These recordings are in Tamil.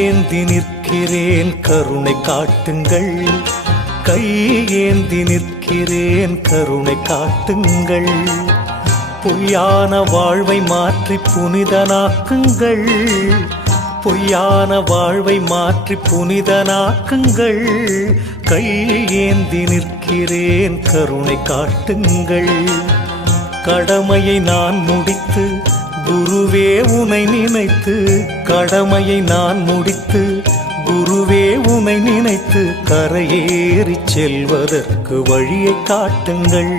ஏந்தி நிற்கிறேன் கருணை காட்டுங்கள், கை ஏந்தி நிற்கிறேன் கருணை காட்டுங்கள். பொய்யான வாழ்வை மாற்றி புனிதனாக்குங்கள், பொய்யான வாழ்வை மாற்றி புனிதனாக்குங்கள். கை ஏந்தி நிற்கிறேன் கருணை காட்டுங்கள். கடமையை நான் முடித்து குருவே உனை நினைத்து, கடமையை நான் முடித்து குருவே உனை நினைத்து கரையேறி செல்வதற்கு வழியை காட்டுங்கள்,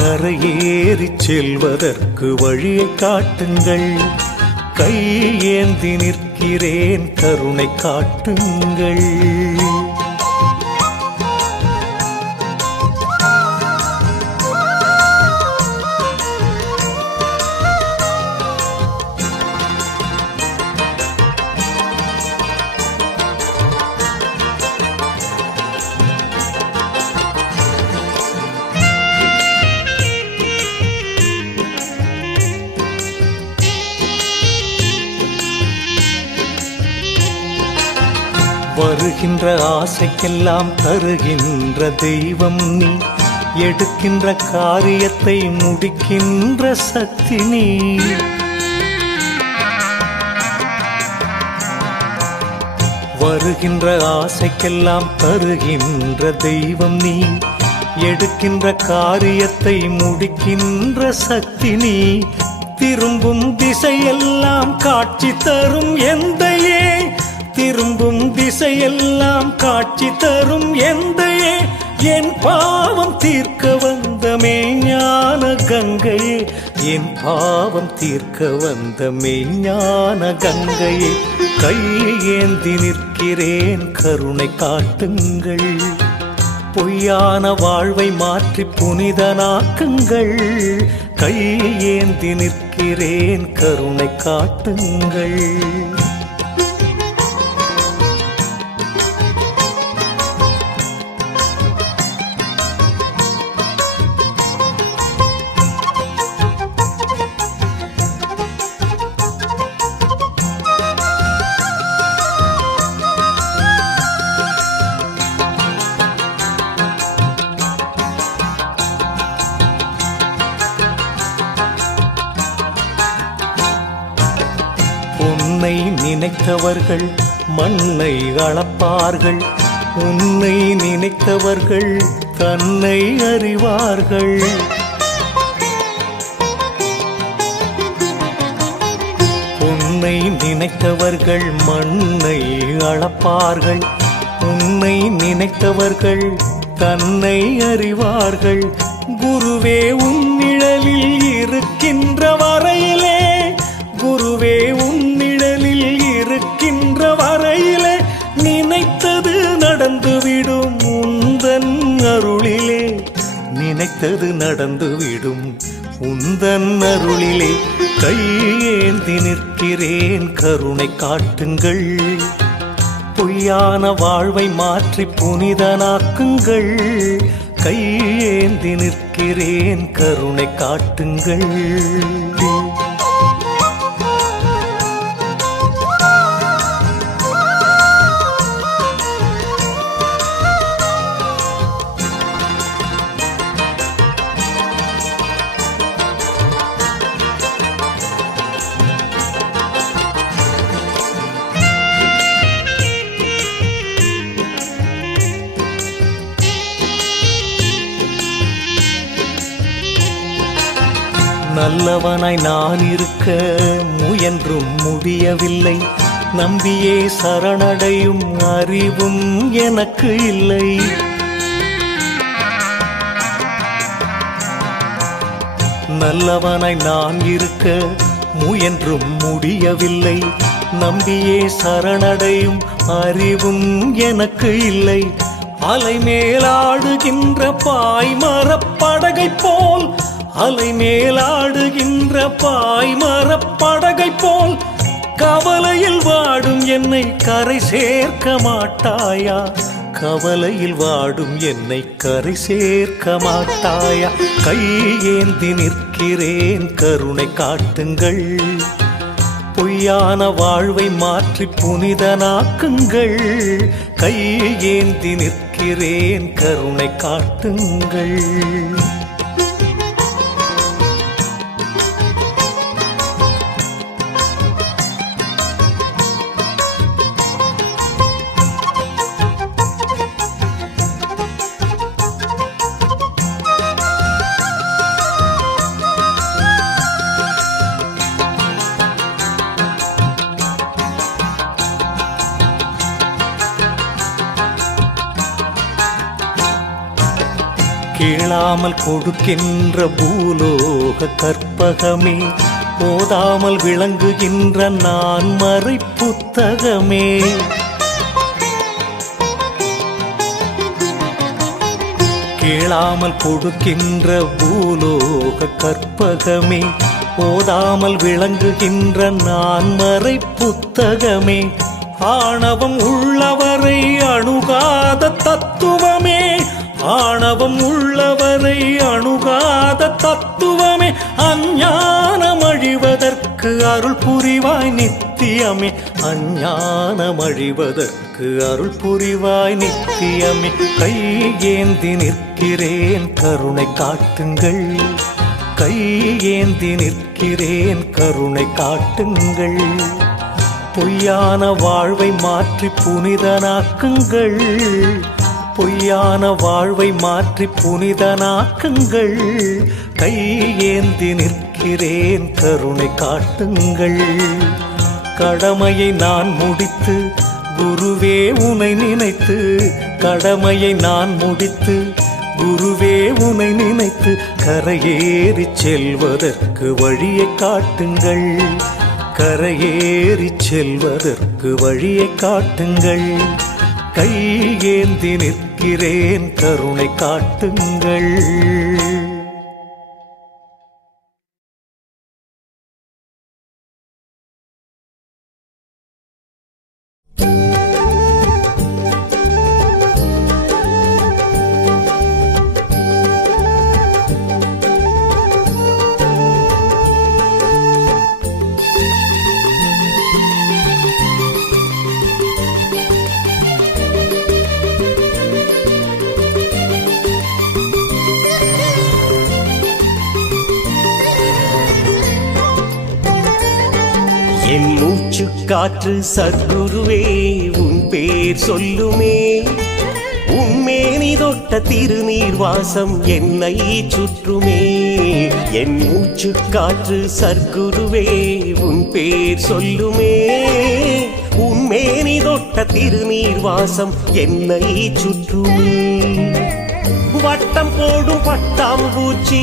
கரையேறி செல்வதற்கு வழியை காட்டுங்கள். கை ஏந்தி நிற்கிறேன் கருணை காட்டுங்கள். வருகின்ற ஆசைக்கெல்லாம் தருகின்ற தெய்வம் நீ, எடுக்கின்ற காரியத்தை முடிக்கின்ற சக்தி நீ. வருகின்ற ஆசைக்கெல்லாம் தருகின்ற தெய்வம் நீ, எடுக்கின்ற காரியத்தை முடிக்கின்ற சக்தி நீ. திரும்பும் திசையெல்லாம் காட்சி தரும் எந்தையே, திரும்பும் திசையெல்லாம் காட்சி தரும் எந்தையே. என் பாவம் தீர்க்க வந்த மெய்ஞான கங்கையே, என் பாவம் தீர்க்க வந்த மெய்ஞான கங்கையே. கை ஏந்தி நிற்கிறேன் கருணை காட்டுங்கள், பொய்யான வாழ்வை மாற்றி புனிதனாக்குங்கள். கை ஏந்தி நிற்கிறேன் கருணை காட்டுங்கள். உன்னை நினைத்தவர்கள் மண்ணை அளப்பார்கள், உன்னை நினைத்தவர்கள் தன்னை அறிவார்கள். உன்னை நினைத்தவர்கள் மண்ணை அளப்பார்கள், உன்னை நினைத்தவர்கள் தன்னை அறிவார்கள். குருவே உன் நிழலில் இருக்கின்ற வரையிலே, குருவே உன் நிழலில் இருக்கின்ற வரையிலே நினைத்தது நடந்துவிடும் உந்தன் அருளிலே, நினைத்தது நடந்துவிடும் உந்தன் அருளிலே. கை ஏந்தி நிற்கிறேன் கருணை காட்டுங்கள், பொய்யான வாழ்வை மாற்றி புனிதனாக்குங்கள். கை ஏந்தி நிற்கிறேன் கருணை காட்டுங்கள். நல்லவனாய் நான் இருக்க முயன்றும் முடியவில்லை, நம்பியே சரணடையும் அறிவும் எனக்கு இல்லை. நல்லவனாய் நான் இருக்க முயன்றும் முடியவில்லை, நம்பியே சரணடையும் அறிவும் எனக்கு இல்லை. அலை மேலாடுகின்ற பாய்மரப்படகை போல், அலை மேலாடுகின்ற பாய்மரப்படகை போல் கவலையில் வாடும் என்னை கரை சேர்க்க மாட்டாயா, கவலையில் வாடும் என்னை கரை சேர்க்க மாட்டாயா. கை ஏந்தி நிற்கிறேன் கருணை காட்டுங்கள், பொய்யான வாழ்வை மாற்றி புனிதனாக்குங்கள். கையேந்தி நிற்கிறேன் கருணை காட்டுங்கள். கேளாமல் கொடுக்கின்ற பூலோக கற்பகமே, போதாமல் விளங்குகின்ற நான் மறை புத்தகமே. கேளாமல் கொடுக்கின்ற பூலோக கற்பகமே, போதாமல் விளங்குகின்ற நான் மறை புத்தகமே. ஆணவம் உள்ளவரை அணுகாத தத்துவமே, ஆணவம் உள்ளவரை அணுகாத தத்துவமே. அஞ்ஞானம் அழிவதற்கு அருள் புரிவாய் நித்தியமே, அஞ்ஞானம் அழிவதற்கு அருள் புரிவாய் நித்தியமே. கையேந்தி நிற்கிறேன் கருணை காட்டுங்கள். கையேந்தி நிற்கிறேன் கருணை காட்டுங்கள். பொய்யான வாழ்வை மாற்றி புனிதனாக்குங்கள். பொய்யான வாழ்வை மாற்றி புனிதனாக்குங்கள். கையேந்தி நிற்கிறேன் கருணை காட்டுங்கள். கடமையை நான் முடித்து குருவே உனை நினைத்து, கடமையை நான் முடித்து குருவே உனை நினைத்து, கரையேறி செல்வதற்கு வழியை காட்டுங்கள். கரையேறி செல்வதற்கு வழியை காட்டுங்கள். கையேந்தி நிற்கிறேன் கருணை காட்டுங்கள். என் மூச்சு காற்று சத்குருவே உன் பேர் சொல்லுமே. உன்மேனி தொட்ட திருநீர் வாசம் என்னை சுற்றுமே. என் மூச்சு காற்று சத்குருவே உன் பேர் சொல்லுமே. உன்மேனி தொட்ட திருநீர் வாசம் என்னை சுற்றுமே. வட்டம் போடும் பட்டாம்பூச்சி